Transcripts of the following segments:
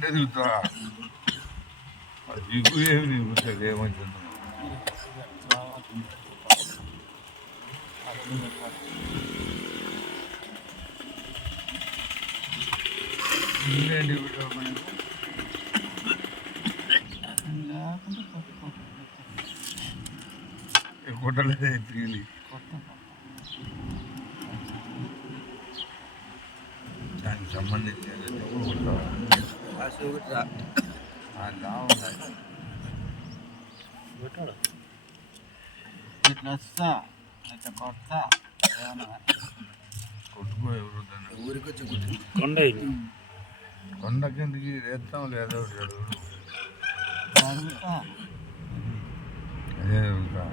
అట్లే చూస్తా దిగు ఏమి దిగుతుంది ఏమవుతుంది కొట్టలేదు తిరిగి దానికి సంబంధించి ఇట్లా వస్తా ఇట్లా కొడతా కొట్టుకో ఎవరు ఊరికి వచ్చి కొండ కొండ కిందకి రేస్తాం లేదో అడుగుతా అదే అడుగుతా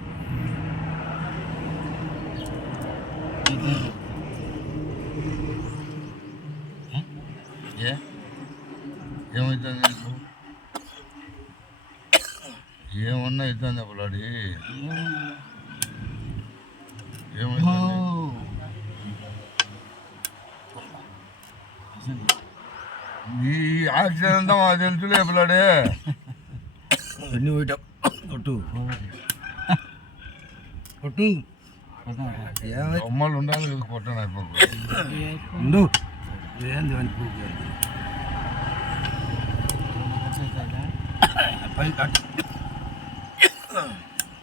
ఏమవుతుంది నీకు ఏమన్నా అవుతుంది అప్పులాడి ఏమవుతుంది ఈ యాక్సిడెంట్ అంతా మాకు తెలుసులే అప్పులాడే ఎన్ని పోయిటాం కొట్టు కొట్టు బొమ్మలు ఉండాలి కదా కొట్టను ఉండు ఏంది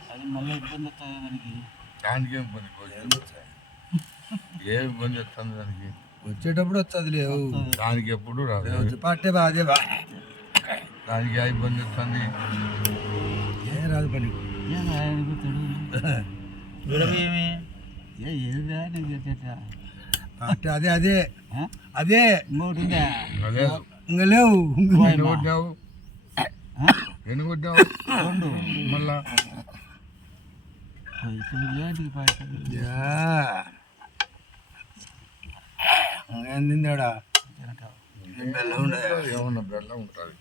అది మళ్ళీ ఇబ్బంది వస్తుంది దానికి దానికి ఏం ఇబ్బంది ఏ ఇబ్బంది వస్తుంది దానికి వచ్చేటప్పుడు వస్తుంది లేవు దానికి ఎప్పుడు రాదు పట్టే బాధే దానికి ఏ ఇబ్బంది వస్తుంది ఏ రాదు పని అదే అదే అదే ఇంకా లేవు ఎన్ని కొట్టావు ఎన్ని కొట్టావు మళ్ళా ఏం తిందాడా ఏమన్నా బెల్లం ఉంటుంది బెల్లం ఉంటుంది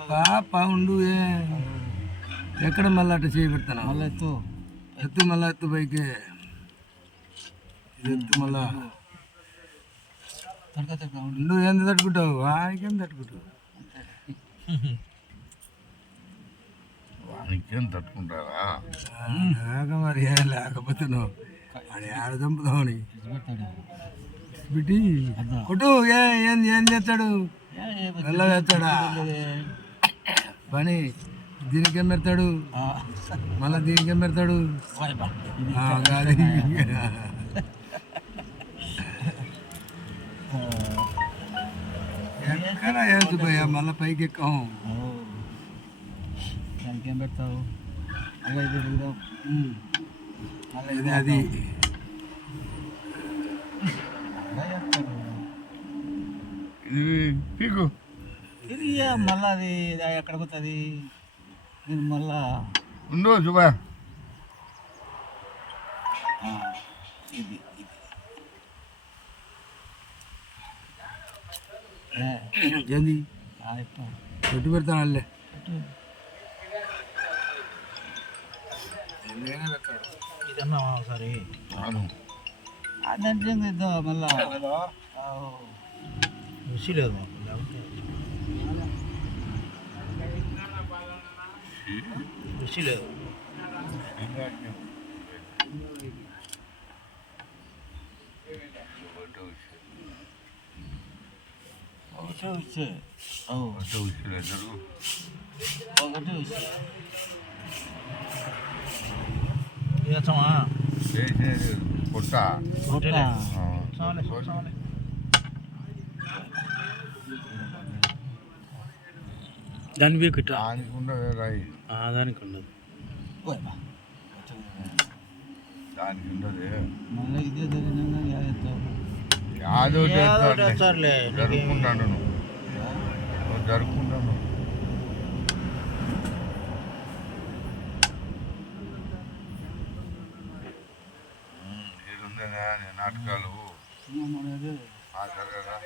పాప ఉండు ఎక్కడ మళ్ళీ అట్ట చేయబెడతాను మళ్ళీ ఎత్తు మళ్ళీ ఎత్తు పైకి ఎత్తు మళ్ళా ఉండు ఎంత తట్టుకుంటావు వానికేం తట్టుకుంటావు వానికేం తట్టుకుంటారా మరి ఏం లేకపోతే నువ్వు అది ఆడ చంపుతామని బిట్టి కొట్టు ఏం చేస్తాడు వెళ్ళ వేస్తాడా పని దీనికేం పెడతాడు మళ్ళీ దీనికేం పెడతాడు ఎక్కడ వేసిపోయా మళ్ళీ పైకి ఎక్కాం దానికేం పెడతావు మళ్ళీ ఇది అది ఇది పీకు ఇది మళ్ళీ అది ఎక్కడికి వస్తుంది నేను మళ్ళా ఉండు చూపా ఇది ఏంది కొట్టు పెడతాను అల్లే ఇదన్నా ఒకసారి అదంటే మళ్ళా రుచి లేదు మాకు రుచి లేదు దానికి గిట్ట దానికి ఉండదు రాయి దానికి ఉండదు దానికి ఉండదు మళ్ళీ ఇదే యాదో జరుపుకుంటాను నువ్వు జరుపుకుంటాను ఇది ఉందేనా నాటకాలు సరేరా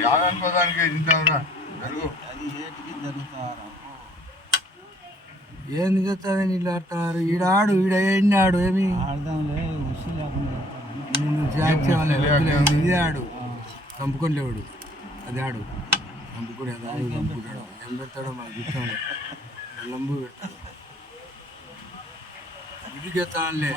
యాదనుకోదానికి తింటావురా జరుగు అది ఏటికి జరుగుతారా ఏంది చెప్తావే నీళ్ళు ఆడుతున్నారు ఈడ ఆడు ఈడ ఎన్ని ఆడు ఏమి ఇదే ఆడు చంపుకొని లేవాడు అది ఆడు చంపుకొని అది ఆడు చంపుకుంటాడు ఏం పెడతాడో మాకు చూస్తాడు లంబు పెడతాడు ఇంటికి ఎత్తానులే